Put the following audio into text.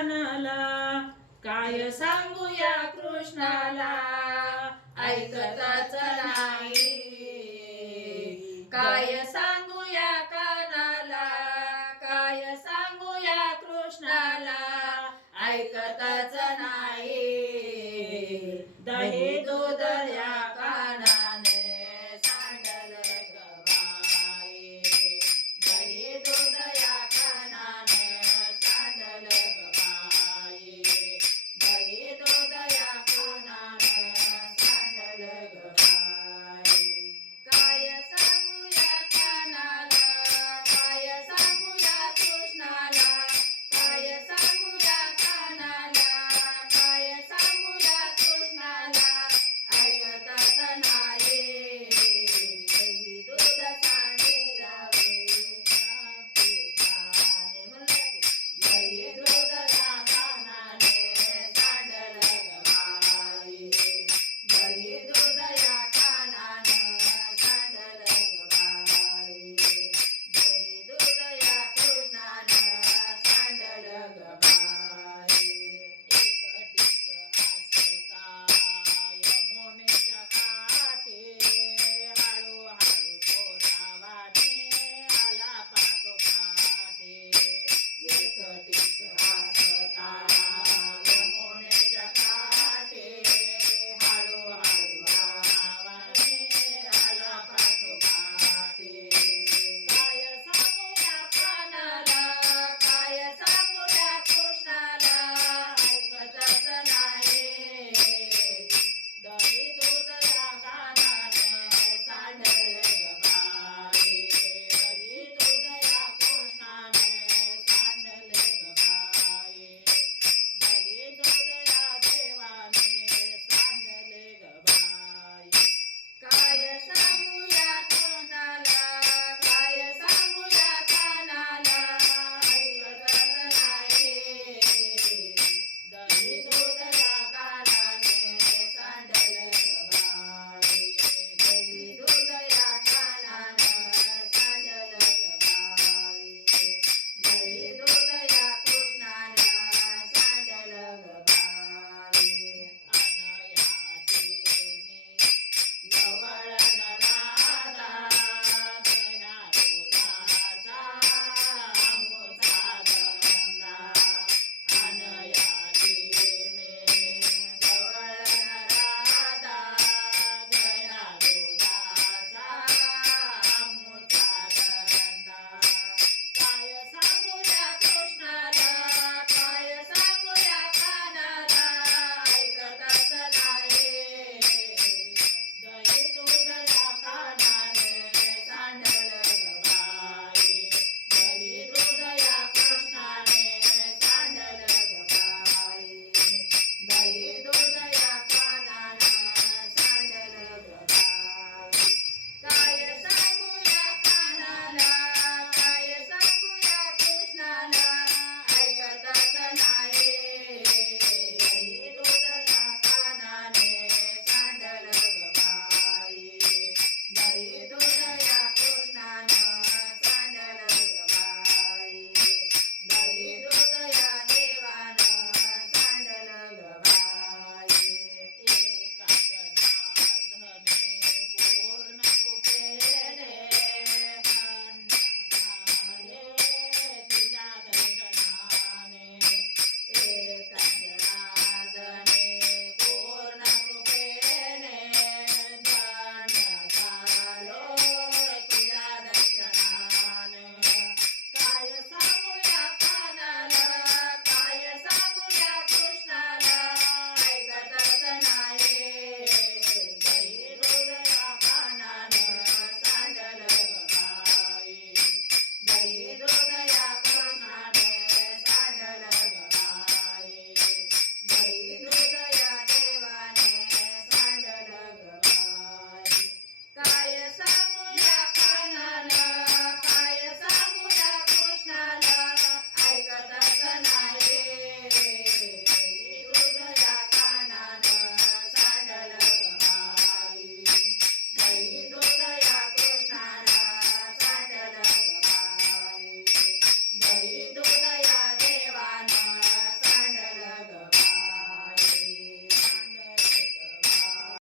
कानाला काय सांगूया कृष्णाला? ऐकताच नाही. काय सांगूया कानाला? काय सांगूया कृष्णाला? ऐकताच नाही. दही दूध द्या.